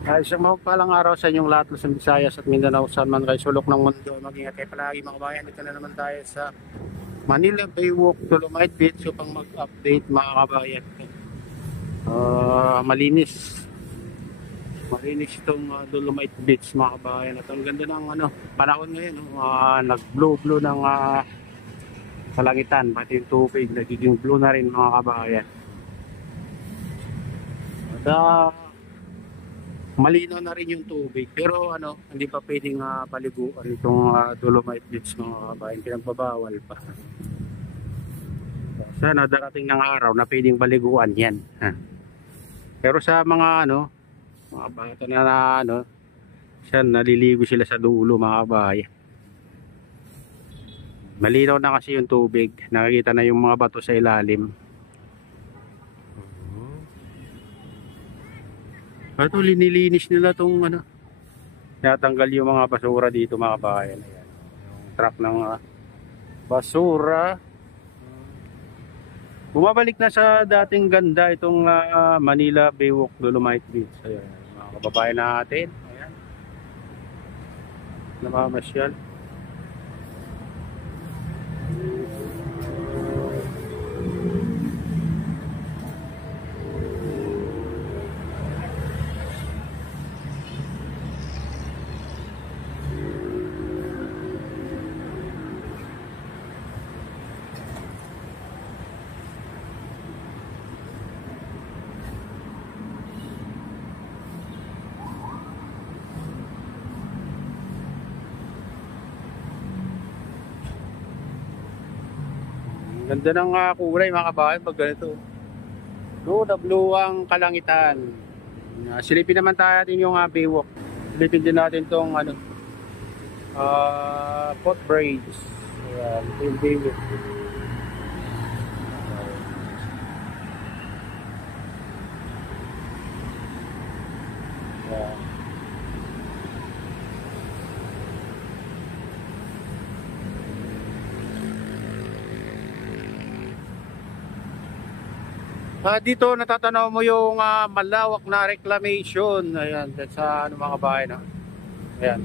Isang mapagpalang araw sa inyong lahat, Luzon, Visayas at Mindanao, saan man kayo sulok ng mundo. Mag-ingat kayo palagi mga kabayan. Dito na naman tayo sa Manila Baywalk, Dolomite Beach upang mag-update mga kabayan. Malinis. Malinis itong Dolomite Beach mga kabayan. At ang ganda ng panahon ngayon. Nag-blue ng kalangitan. Pati yung tubig, nagiging blue na rin mga kabayan. At malinaw na rin yung tubig, pero hindi pa pwedeng paliguan itong Dolomite Beach mga kabayan, pinagbabawal pa. Sana darating ng araw na pwedeng paliguan yan. Pero sa mga mga bata na naliligo sila sa dulo mga kabayan. Malinaw na kasi yung tubig, nakikita na yung mga bato sa ilalim. Ito, linilinis nila itong natanggal yung mga basura dito mga kabayan. Ayan. Yung truck ng basura. Bumabalik na sa dating ganda itong Manila Baywalk, Dolomite Beach. Ayan, mga kababayan natin. Ayan. Namamasyal. Ganda ng kulay mga kabayan pag ganito. Blue na blue ang kalangitan. Silipin naman natin yung Baywalk. Silipin din natin itong footbridge. Ayan, ito yung Baywalk. Ayan. Dito natatanaw mo yung malawak na reclamation. Ayan, that's sa mga bahay. Ayan.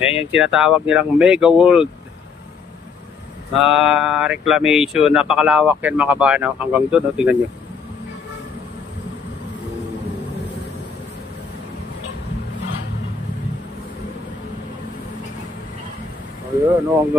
Ayan yung tinatawag nilang Mega World na reclamation. Napakalawak yan mga bahay hanggang doon. Tingnan nyo. Ayun, hanggang